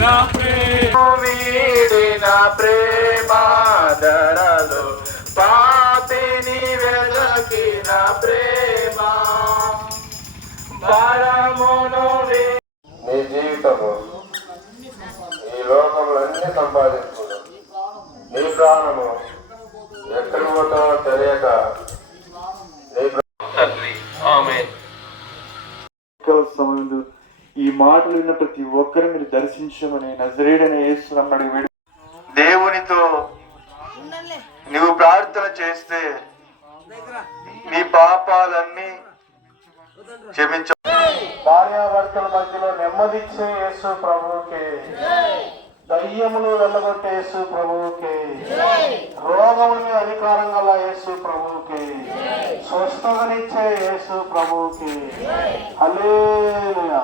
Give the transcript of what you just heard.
నా ప్రేమ వీడిన ప్రేమ ధరలు పాపిని వెదకిన ప్రేమ పరమును నీ జీవితము ఈ లోకంలో అన్ని సంపాదించుకున్నాం. నీ ప్రాణము ఎక్కడి పోతావో తెలియక సమయంలో ఈ మాటలు విన్న ప్రతి ఒక్కరు మీరు దర్శించమని నజరేయుడైన యేసు అన్నాడు. దేవునితో నువ్వు ప్రార్థన చేస్తే నీ పాపాలన్నీ క్షమించ. భార్యాభర్తల మధ్యలో నెమ్మదిచ్చే యేసు ప్రభువుకే, దయ్యములు వెళ్ళగొట్టే యేసు ప్రభువుకే, రోగముని అధికారం గల యేసు ప్రభువుకే, స్వస్థతనిచ్చే యేసు ప్రభువుకే. హల్లెలూయా.